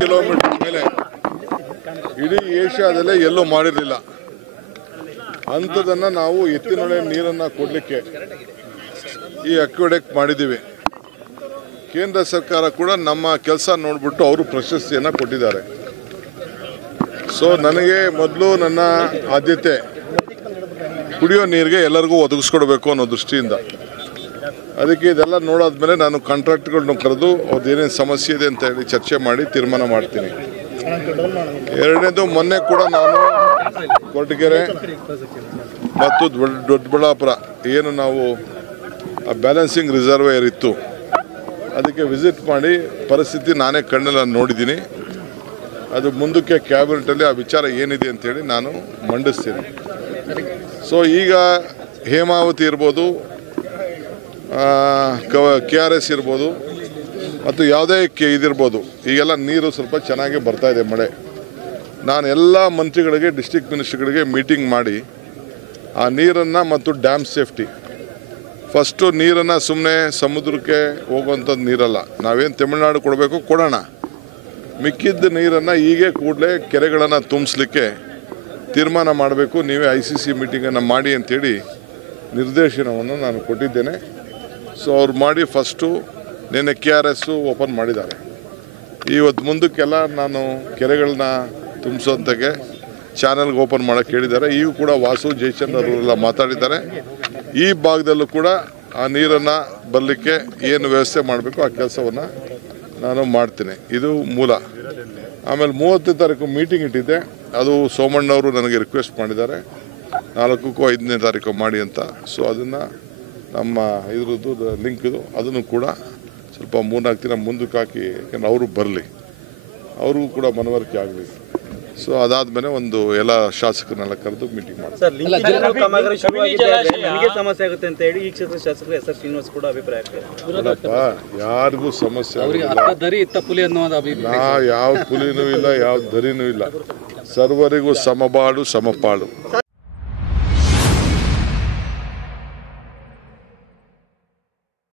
Kilometre ಮೇಲೆ ಇಡೀ ಏಷ್ಯಾದಲ್ಲೇ ಎಲ್ಲೂ ಮಾಡಿರಲಿಲ್ಲ. ಅಂಥದನ್ನು ನಾವು ಎತ್ತಿನೊಳೆ ನೀರನ್ನು ಕೊಡಲಿಕ್ಕೆ ಈ ಅಕ್ವಿಡೆಕ್ಟ್ ಮಾಡಿದ್ದೀವಿ. ಕೇಂದ್ರ ಸರ್ಕಾರ ಕೂಡ ನಮ್ಮ ಕೆಲಸ ನೋಡಿಬಿಟ್ಟು ಅವರು ಪ್ರಶಸ್ತಿಯನ್ನು ಕೊಟ್ಟಿದ್ದಾರೆ. ಸೊ ನನಗೆ ಮೊದಲು ನನ್ನ ಆದ್ಯತೆ ಕುಡಿಯೋ ನೀರಿಗೆ ಎಲ್ಲರಿಗೂ ಒದಗಿಸ್ಕೊಡ್ಬೇಕು ಅನ್ನೋ ದೃಷ್ಟಿಯಿಂದ, ಅದಕ್ಕೆ ಇದೆಲ್ಲ ನೋಡಾದ್ಮೇಲೆ ನಾನು ಕಾಂಟ್ರಾಕ್ಟ್ಗಳನ್ನ ಕರೆದು ಅವ್ರದ್ದು ಏನೇನು ಸಮಸ್ಯೆ ಇದೆ ಅಂತ ಹೇಳಿ ಚರ್ಚೆ ಮಾಡಿ ತೀರ್ಮಾನ ಮಾಡ್ತೀನಿ. ಎರಡನೇದು, ಮೊನ್ನೆ ಕೂಡ ನಾನು ಕೊರಟಗೆರೆ ಮತ್ತು ದೊಡ್ಡಬಳ್ಳಾಪುರ ಏನು ನಾವು ಆ ಬ್ಯಾಲೆನ್ಸಿಂಗ್ ರಿಸರ್ವೇಯರ್ ಇತ್ತು ಅದಕ್ಕೆ ವಿಸಿಟ್ ಮಾಡಿ ಪರಿಸ್ಥಿತಿ ನಾನೇ ಕಣ್ಣಲ್ಲಿ ನೋಡಿದ್ದೀನಿ. ಅದು ಮುಂದಕ್ಕೆ ಕ್ಯಾಬಿನೆಟಲ್ಲಿ ಆ ವಿಚಾರ ಏನಿದೆ ಅಂತೇಳಿ ನಾನು ಮಂಡಿಸ್ತೀನಿ. ಸೊ ಈಗ ಹೇಮಾವತಿ ಇರ್ಬೋದು, KRS ಇರ್ಬೋದು ಮತ್ತು ಯಾವುದೇ ಇದಿರ್ಬೋದು, ಈಗೆಲ್ಲ ನೀರು ಸ್ವಲ್ಪ ಚೆನ್ನಾಗಿ ಬರ್ತಾಯಿದೆ ಮಳೆ. ನಾನು ಎಲ್ಲ ಮಂತ್ರಿಗಳಿಗೆ, ಡಿಸ್ಟ್ರಿಕ್ಟ್ ಮಿನಿಸ್ಟ್ರುಗಳಿಗೆ ಮೀಟಿಂಗ್ ಮಾಡಿ ಆ ನೀರನ್ನು ಮತ್ತು ಡ್ಯಾಮ್ ಸೇಫ್ಟಿ, ಫಸ್ಟು ನೀರನ್ನು ಸುಮ್ಮನೆ ಸಮುದ್ರಕ್ಕೆ ಹೋಗುವಂಥದ್ದು ನೀರಲ್ಲ, ನಾವೇನು ತಮಿಳ್ನಾಡು ಕೊಡಬೇಕು ಕೊಡೋಣ, ಮಿಕ್ಕಿದ್ದ ನೀರನ್ನು ಹೀಗೆ ಕೂಡಲೇ ಕೆರೆಗಳನ್ನು ತುಂಬಿಸ್ಲಿಕ್ಕೆ ತೀರ್ಮಾನ ಮಾಡಬೇಕು, ನೀವೇ ICC ಮೀಟಿಂಗನ್ನು ಮಾಡಿ ಅಂಥೇಳಿ ನಿರ್ದೇಶನವನ್ನು ನಾನು ಕೊಟ್ಟಿದ್ದೇನೆ. ಸೊ ಅವ್ರು ಮಾಡಿ ಫಸ್ಟು ನಿನ್ನೆ KRS ಓಪನ್ ಮಾಡಿದ್ದಾರೆ. ಇವತ್ತು ಮುಂದಕ್ಕೆಲ್ಲ ನಾನು ಕೆರೆಗಳನ್ನ ತುಂಬಿಸೋಂಥಗೆ ಚಾನಲ್ಗೆ ಓಪನ್ ಮಾಡೋಕ್ಕೆ ಹೇಳಿದ್ದಾರೆ. ಈಗ ಕೂಡ ವಾಸು ಜಯಚಂದ್ರ ಅವರೆಲ್ಲ ಮಾತಾಡಿದ್ದಾರೆ. ಈ ಭಾಗದಲ್ಲೂ ಕೂಡ ಆ ನೀರನ್ನು ಬರಲಿಕ್ಕೆ ಏನು ವ್ಯವಸ್ಥೆ ಮಾಡಬೇಕು ಆ ಕೆಲಸವನ್ನು ನಾನು ಮಾಡ್ತೀನಿ. ಇದು ಮೂಲ. ಆಮೇಲೆ 30ನೇ ತಾರೀಕು ಮೀಟಿಂಗ್ ಇಟ್ಟಿದ್ದೆ, ಅದು ಸೋಮಣ್ಣವರು ನನಗೆ ರಿಕ್ವೆಸ್ಟ್ ಮಾಡಿದ್ದಾರೆ 4ಕ್ಕೂ 5ನೇ ತಾರೀಕು ಮಾಡಿ ಅಂತ. ಸೊ ಅದನ್ನು ನಮ್ಮ ಇದ್ರದ್ದು ಲಿಂಕ್ ಇದು, ಅದನ್ನು ಕೂಡ ಸ್ವಲ್ಪ 3-4 ದಿನ ಮುಂದಕ್ಕೆ ಹಾಕಿ, ಯಾಕಂದ್ರೆ ಅವರು ಬರಲಿ, ಅವ್ರಿಗೂ ಕೂಡ ಮನವರಿಕೆ ಆಗಲಿ. ಸೊ ಅದಾದಮೇಲೆ ಒಂದು ಎಲ್ಲ ಶಾಸಕರನ್ನೆಲ್ಲ ಕರೆದು ಮೀಟಿಂಗ್ ಮಾಡಿ. ಯಾರಿಗೂ ಸಮಸ್ಯೆ ಯಾವ ಪುಲಿನೂ ಇಲ್ಲ, ಯಾವ ದರಿನೂ ಇಲ್ಲ. ಸರ್ವರಿಗೂ ಸಮಬಾಳು ಸಮಪಾಳು.